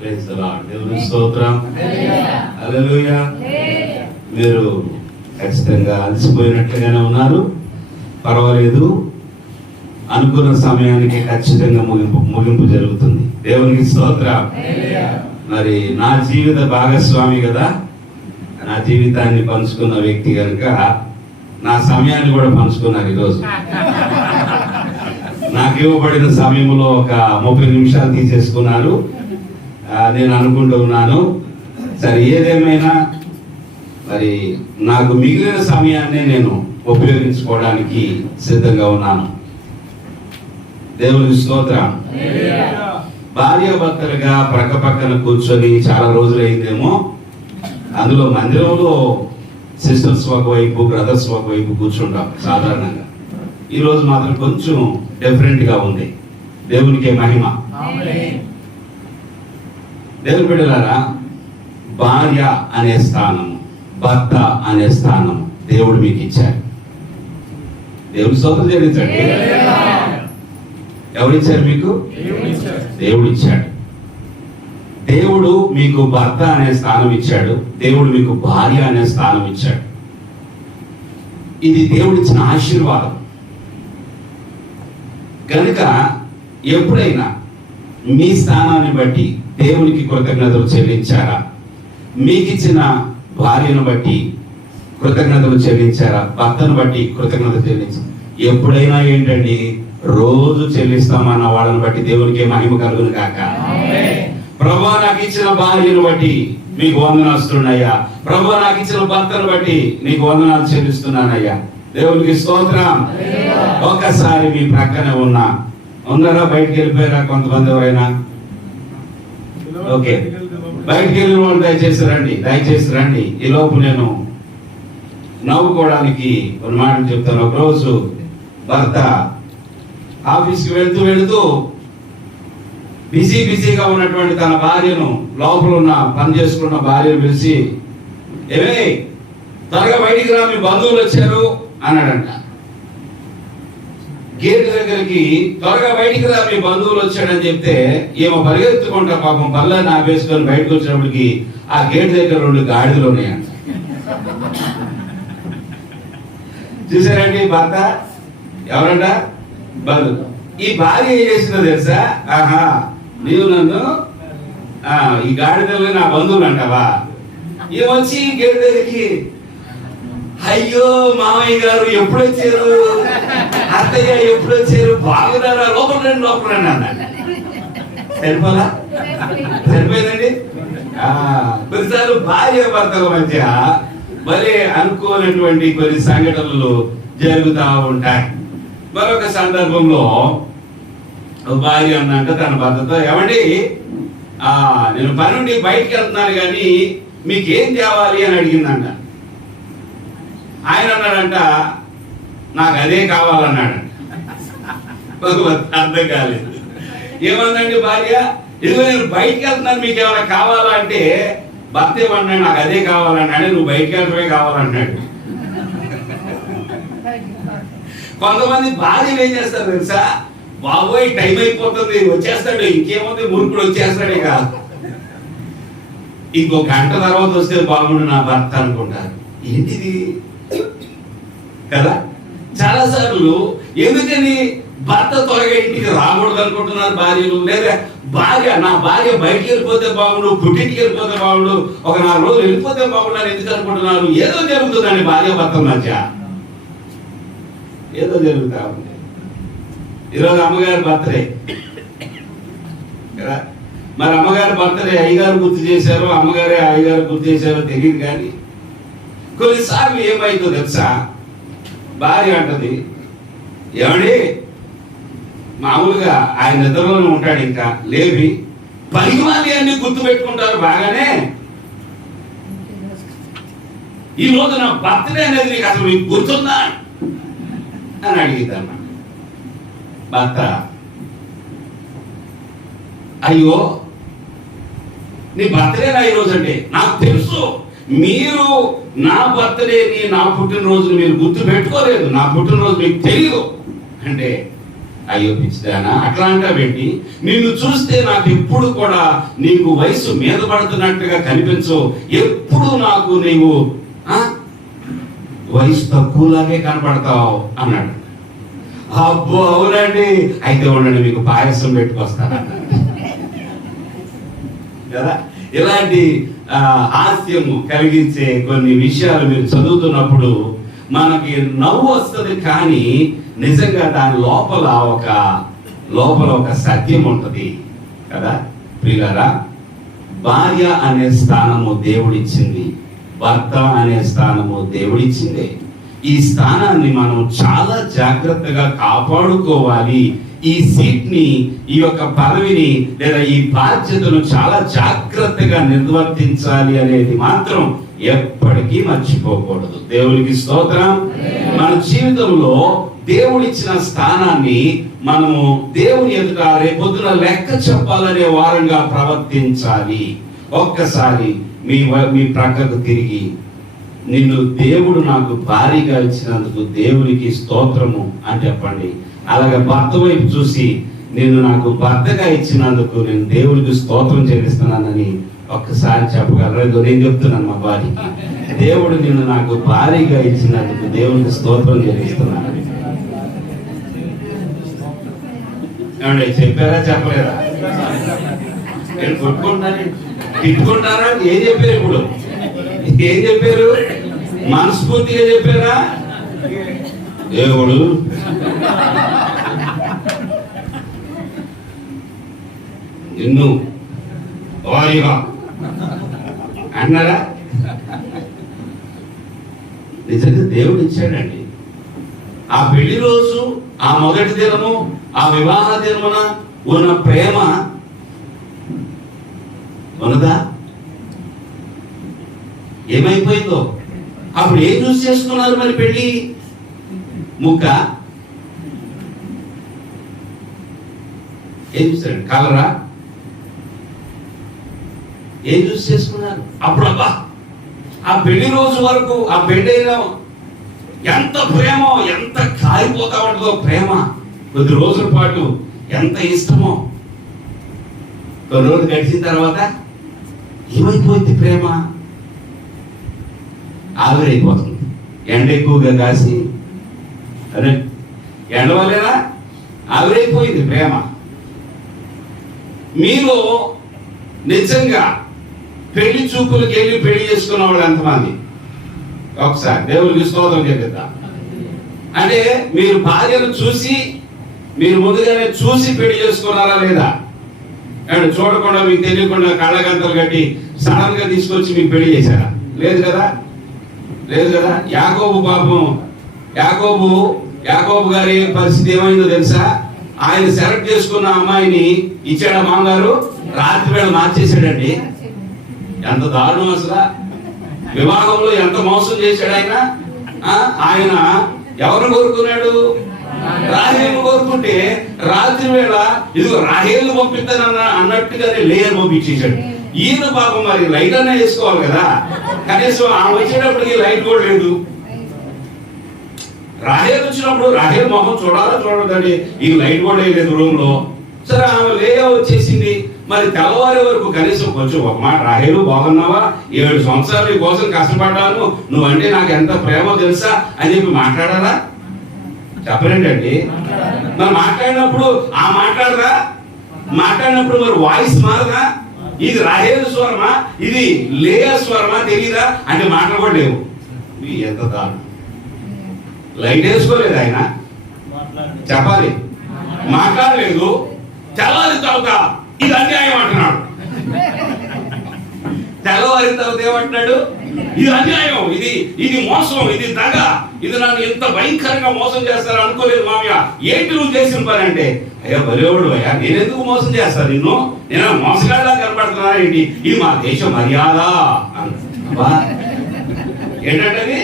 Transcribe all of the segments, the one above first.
Praise దేవుని స్తోత్రం. మీరు ఖచ్చితంగా అలసిపోయినట్లుగానే ఉన్నారు. పర్వాలేదు. అనుకున్న సమయానికి ఖచ్చితంగా ముగింపు ముగింపు జరుగుతుంది. దేవునికి స్తోత్రం. మరి నా జీవిత భాగస్వామి కదా. నా జీవితాన్ని పంచుకున్న వ్యక్తి కనుక నా సమయాన్ని కూడా పంచుకున్నారు ఈరోజు. నాకు ఇవ్వబడిన సమయంలో ఒక ముప్పై నిమిషాలు తీసేసుకున్నారు. నేను అనుకుంటూ ఉన్నాను. సరే ఏదేమైనా మరి నాకు మిగిలిన సమయాన్ని నేను ఉపయోగించుకోవడానికి సిద్ధంగా ఉన్నాను. దేవుని స్తోత్రం. భార్యాభర్తలుగా ప్రక్క పక్కన కూర్చొని చాలా రోజులైందేమో. అందులో మందిరంలో సిస్టర్స్ ఒకవైపు బ్రదర్స్ ఒకవైపు కూర్చుంటాం సాధారణంగా. ఈరోజు మాత్రం కొంచెం డిఫరెంట్గా ఉంది. దేవునికి మహిమ. దేవుని బిడ్డలారా భార్య అనే స్థానము భర్త అనే స్థానం దేవుడు మీకు ఇచ్చాడు దేవుడు స్తోత్రం చెల్లించండి. ఎవరిచ్చారు మీకు? దేవుడు ఇచ్చాడు దేవుడు మీకు భర్త అనే స్థానం ఇచ్చాడు. దేవుడు మీకు భార్య అనే స్థానం ఇచ్చాడు. ఇది దేవుడిచ్చిన ఆశీర్వాదం. కనుక ఎప్పుడైనా మీ స్థానాన్ని బట్టి దేవునికి కృతజ్ఞతలు చెల్లించారా? మీకు ఇచ్చిన భార్యను బట్టి కృతజ్ఞతలు చెల్లించారా? భర్తను బట్టి కృతజ్ఞత చెల్లించారు? ఎప్పుడైనా ఏంటండి? రోజు చెల్లిస్తామన్న వాళ్ళని బట్టి దేవునికి మహిమ కలుగును కాక ప్రభా నాకు ఇచ్చిన భార్యను బట్టి మీకు వందనాలు వస్తున్నాయ్యా ప్రభా నాకు ఇచ్చిన భర్తను బట్టి నీకు వందనాలు చెల్లిస్తున్నానయ్యా. దేవునికి స్తోత్రం. ఒక్కసారి మీ ప్రక్కన ఉన్నా. ఉన్నారా? బయటికి వెళ్ళిపోయారా? కొంతమంది ఎవరైనా? ఓకే బయటికి వెళ్ళిన వాళ్ళు దయచేసి రండి దయచేసి రండి. ఈ లోపు నేను నవ్వుకోవడానికి ఒక మాట చెప్తాను. ఒకరోజు భర్త ఆఫీస్కి వెళ్తూ వెళుతూ బిజీ బిజీగా ఉన్నటువంటి తన భార్యను లోపల ఉన్న పని చేసుకున్న భార్యను పిలిచి ఏమే త్వరగా బయటికి రా మీ బంధువులు వచ్చారు అన్నాడంట. గేట్ దగ్గరికి త్వరగా బయటికి రా మీ బంధువులు వచ్చాడని చెప్తే ఏమో పరిగెత్తుకుంటా పాపం బల్ల నాపేసుకొని బయటకు వచ్చినప్పటికి ఆ గేట్ దగ్గర రెండు గాడిదలు ఉన్నాయంట. చూసారండి భర్త? ఎవరంట? బలు ఈ భార్య ఏం చేసిందో తెలుసా? ఆహా నీవు నన్ను ఆ, ఈ గాడిదలు నా బంధువులు అంటావా? ఏమొచ్చి గేట్ దగ్గరికి? అయ్యో మామయ్య గారు ఎప్పుడు వచ్చారు? అత్తయ్య ఎప్పుడు వచ్చారు? బాగున్నారా? లోపల రండి లోపల రండి అన్నాడు. సరిపోలా? సరిపోయిందండి? కొన్నిసార్లు భార్య భర్తల మధ్య మరి అనుకోనటువంటి కొన్ని సంఘటనలు జరుగుతూ ఉంటాయి. మరొక సందర్భంలో భార్య అన్నంట తన భర్తతో ఏమండి ఆ నేను పని నుండి బయటికి వెళ్తున్నాను కానీ మీకేం తేవాలి అని అడిగిందంట. ఆయన అన్నాడంట నాకు అదే కావాలన్నాడు. అర్థం కాలేదు. ఏమందండి భార్య? ఇదిగో నేను బయటికి వెళ్తున్నాను మీకు ఏమైనా కావాలా అంటే భర్త ఏమన్నాడు నాకు అదే కావాలన్నాడు నువ్వు బయటికి వెళ్ళడమే కావాలన్నాడు. కొంతమంది భార్యలు ఏం చేస్తారు తెలుసా? బాబోయ్ టైం అయిపోతుంది వచ్చేస్తాడు ఇంకేముంది మురుకుడు వచ్చేస్తాడు ఇక ఇంకో గంట తర్వాత వస్తే బాగుండు నా భర్త అనుకుంటారు. ఏంటిది? కదా? చాలా సార్లు ఎందుకని భర్త త్వరగా ఇంటికి రాకూడదు అనుకుంటున్నారు భార్యలు? లేదా భార్య నా భార్య బయటికి వెళ్ళిపోతే బాగుండు పుట్టింటికి వెళ్ళిపోతే బాగుండు ఒక నాలుగు రోజులు వెళ్ళిపోతే బాగుండు అని ఎందుకు అనుకుంటున్నారు? ఏదో జరుగుతుందండి భార్య భర్త మధ్య. ఏదో జరుగుతా ఉంది. ఈరోజు అమ్మగారి బర్త్డే. కదా? మరి అమ్మగారి బర్త్డే అయ్యగారు గుర్తు చేశారో అమ్మగారే అయ్యగారు గుర్తు చేశారో తెలియదు కానీ కొన్నిసార్లు ఏమైందో తెలుసా? భార్య అంటది. ఏమండి? మామూలుగా ఆయన నిద్రలోనే ఉంటాడు ఇంకా లేవి పనికిమాలి అన్ని గుర్తు పెట్టుకుంటారు బాగానే. ఈ రోజు నా బర్త్డే అనేది నీకు అసలు మీకు గుర్తుందా? అని అడిగిద్దన్నమాట భర్త అయ్యో నీ బర్త్డేనా ఈ రోజు అంటే నాకు తెలుసు మీరు నా బర్త్డేని నా పుట్టినరోజుని మీరు గుర్తు పెట్టుకోలేదు. నా పుట్టినరోజు మీకు తెలియదు అంటే అయ్యో పిచ్చిదానా అట్లా అంటావేంటి నిన్ను చూస్తే నాకు ఎప్పుడు కూడా నీకు వయసు మీద పడుతున్నట్టుగా కనిపించవు ఎప్పుడు నాకు నీవు ఆ, వయసు తక్కువలాగే కనపడతావు అన్నాడు. అబ్బో అవునండి. అయితే ఉండండి మీకు పాయసం పెట్టుకొస్తాను కదా ఇలాంటి హాస్యము కలిగించే కొన్ని విషయాలు మీరు చదువుతున్నప్పుడు మనకి నవ్వు వస్తుంది కానీ నిజంగా దాని లోపల ఒక లోపల ఒక సత్యం ఉంటుంది. కదా? ప్రియులరా? భార్య అనే స్థానము దేవుడిచ్చింది. భర్త అనే స్థానము దేవుడిచ్చింది. ఈ స్థానాన్ని మనం చాలా జాగ్రత్తగా కాపాడుకోవాలి ఈ సీట్ని ఈ యొక్క పదవిని లేదా ఈ బాధ్యతను చాలా జాగ్రత్తగా నిర్వర్తించాలి అనేది మాత్రం ఎప్పటికీ మర్చిపోకూడదు. దేవునికి స్తోత్రం. మన జీవితంలో దేవుడిచ్చిన స్థానాన్ని మనము దేవుని ఎదుట రేపొద్దున లెక్క చెప్పాలనే వారంగా ప్రవర్తించాలి. ఒక్కసారి మీ వ- మీ ప్రక్కకు తిరిగి నిన్ను దేవుడు నాకు భారీగా ఇచ్చినందుకు దేవునికి స్తోత్రము అని చెప్పండి. అలాగే భర్త వైపు చూసి నేను నాకు భర్తగా ఇచ్చినందుకు నేను దేవుడికి స్తోత్రం చెల్లిస్తున్నానని ఒక్కసారి చెప్పగలరు? నేను చెప్తున్నాను మా భార్యకి దేవుడు నిన్ను నాకు భారీగా ఇచ్చినందుకు దేవుడికి స్తోత్రం చెల్లిస్తున్నాను ఏమండి చెప్పారా చెప్పలేదా? నేను కొట్టుకుంటాను తిట్టుకుంటారా? ఏం చెప్పారు ఇప్పుడు? ఏం చెప్పారు? మనస్ఫూర్తిగా చెప్పారా? దేవుడు నిన్ను వారిగా. అన్నారా? నిజంగా దేవుడు ఇచ్చాడండి. ఆ పెళ్ళి రోజు ఆ మొదటి దినము ఆ వివాహ దినమున ఉన్న ప్రేమ ఉన్నదా? ఏమైపోయిందో? అప్పుడు ఏం చూసి చేసుకున్నారు మరి పెళ్ళి? ముక్క. ఏం చూసాడు కలరా? ఏం చూసి చేసుకున్నారు? అప్పుడు అబ్బా ఆ పెళ్ళి రోజు వరకు ఆ పెళ్ళైన ఎంత ప్రేమ ఎంత కారిపోతా ఉంటుందో ప్రేమ కొద్ది రోజుల పాటు ఎంత ఇష్టమో. కొన్ని రోజులు గడిచిన తర్వాత ఏమైపోయింది ప్రేమ? ఆవిరైపోతుంది ఎండ ఎక్కువగా కాసి అదే ఎండ వల్లేనా? ఆవిరైపోయింది ప్రేమ. మీలో నిజంగా పెళ్ళి చూపులకు వెళ్ళి పెళ్ళి చేసుకున్న వాళ్ళు ఎంతమంది? ఒకసారి దేవుడికి స్తోత్రం చెప్తా. అంటే మీరు భార్యను చూసి మీరు ముందుగానే చూసి పెళ్ళి చేసుకున్నారా లేదా? అండ్ చూడకుండా మీకు తెలియకుండా కళ్ళగంతలు కట్టి సడన్గా తీసుకొచ్చి మీకు పెళ్ళి చేశారా? లేదు కదా? లేదు కదా? యాకోబు పాపం యాకోబు యాకోబు గారి పరిస్థితి ఏమైందో తెలుసా? ఆయన సెలెక్ట్ చేసుకున్న అమ్మాయిని ఇచ్చాడు మామగారు? రాత్రి వేళ మార్చేశాడండి. ఎంత దారుణం అసలు? వివాహంలో ఎంత మోసం చేశాడు ఆయన? ఆ, ఆయన ఎవరు కోరుకున్నాడు? రాహేలు కోరుకుంటే రాత్రి వేళ ఇదిగో రాహేలు పంపిస్తానన్న అన్నట్టుగానే లేయర్ పంపించేశాడు. ఈయన పాపం మరి లైట్ అన్నా వేసుకోవాలి కదా? కనీసం ఆమె వచ్చేటప్పటికి లైట్ కూడా లేదు. రాహేల్ వచ్చినప్పుడు రాహేల్ మొహం చూడాలా చూడదండి ఈ లైట్ కూడా లేదు రూమ్లో. సరే ఆమె లేయ వచ్చేసింది. మరి తెల్లవారే వరకు కనీసం కొంచెం ఒక మాట రాహేలు బాగున్నావా? ఏడు సంవత్సరాలు నీ కోసం కష్టపడ్డాను. నువ్వంటే నాకు ఎంత ప్రేమో తెలుసా? అని చెప్పి మాట్లాడాలా చెప్పలేంటండి మరి మాట్లాడినప్పుడు ఆ మాట్లాడరా? మాట్లాడినప్పుడు మరి వాయిస్ మారదా? ఇది రాహేలు స్వరమా? ఇది లేయా స్వరమా తెలియదా అంటే మాటలు కూడా లేవు. ఎంత దారుణం. లైట్ వేసుకోలేదు ఆయన. చెప్పాలి. మాట్లాడలేదు. తెల్లాలి తర్వాత ఇది అన్యాయం అంటున్నాడు. తెల్లవారిన తర్వాత ఏమంటున్నాడు? ఇది అన్యాయం ఇది ఇది మోసం ఇది దగ. ఇది నన్ను ఇంత భయంకరంగా మోసం చేస్తారో అనుకోలేదు మామయ్య. ఏంటి నువ్వు చేసిన పని అంటే అయ్యా బలేవుడు అయ్యా నేనెందుకు మోసం చేస్తాను నిన్ను? నేను మోసగాడిలా కనపడుతున్నా ఏంటి? ఇది మా దేశ మర్యాద ఏంటంటే అది?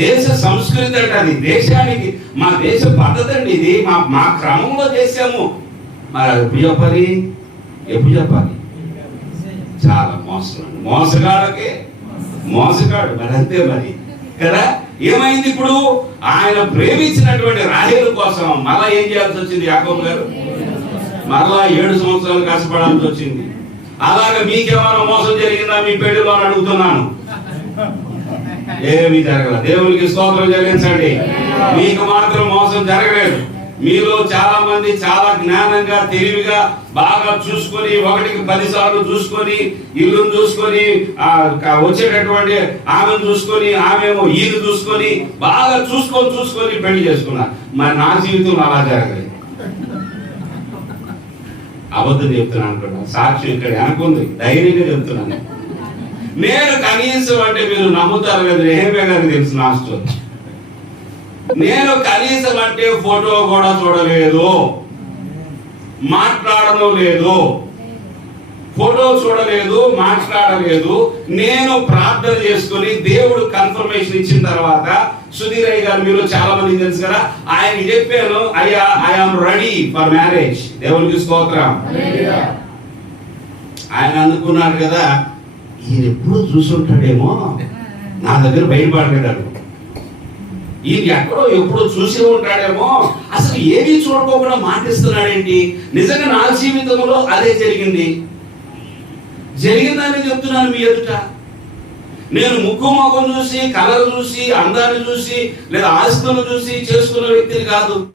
దేశ సంస్కృతి అంటే అది. దేశానికి మా దేశ పద్ధతి అండి ఇది. మా మా క్రమంలో చేసాము మరి అది ఎప్పుడు చెప్పాలి చాలా మోసం అండి మోసగాడు. మరి అంతే మరి. కదా? ఏమైంది ఇప్పుడు? ఆయన ప్రేమించినటువంటి రాహేలు కోసం మళ్ళా ఏం చేయాల్సి వచ్చింది యాకోబు గారు? మరలా ఏడు సంవత్సరాలు కష్టపడాల్సి వచ్చింది. అలాగే మీకేమైనా మోసం జరిగిందా? మీ పెళ్ళిలో అడుగుతున్నాను. ఏమీ జరగలేదు దేవునికి స్తోత్రం జరిగించండి మీకు మాత్రం మోసం జరగలేదు. మీలో చాలా మంది చాలా జ్ఞానంగా తెలివిగా బాగా చూసుకొని ఒకటికి పది సార్లు చూసుకొని ఇల్లును చూసుకొని వచ్చేటటువంటి ఆమెను చూసుకొని ఆమెమో ఈయన చూసుకొని బాగా చూసుకొని చూసుకొని పెళ్ళి చేసుకున్నారు. మరి నా జీవితం అలా జరగలేదు. అబద్ధం చెప్తున్నాను అనుకుంటా. సాక్షి ఇక్కడ అనుకుంది ధైర్యంగా చెప్తున్నాను. నేను కనీసం అంటే మీరు నమ్ముతారు కదా ఏమే గారికి తెలుసు నా స్టోరీ. నేను కనీసం అంటే ఫోటో కూడా చూడలేదు. మాట్లాడడం లేదు. ఫోటో చూడలేదు మాట్లాడలేదు. నేను ప్రార్థన చేసుకుని దేవుడు కన్ఫర్మేషన్ ఇచ్చిన తర్వాత సుధీర్ అయ్య గారు మీరు చాలా మంది తెలుసు కదా ఆయన చెప్పాను అయ్యా ఐఆమ్ రెడీ ఫర్ మ్యారేజ్ దేవునికి స్తోత్రం. ఆయన అనుకున్నాడు కదా ఈయన ఎప్పుడు చూసుంటాడేమో. నా దగ్గర బయటపడగలడు ఈయన ఎక్కడో ఎప్పుడో చూసి ఉంటాడేమో. అసలు ఏమీ చూడకోకుండా మాటిస్తున్నాడేంటి? నిజంగా నా జీవితంలో అదే జరిగింది. జరిగిందని చెప్తున్నాను మీ ఎదుట. నేను ముక్కు మొఖం చూసి కళలు చూసి అందాన్ని చూసి లేదా ఆస్తులను చూసి చేసుకున్న వ్యక్తిని కాదు.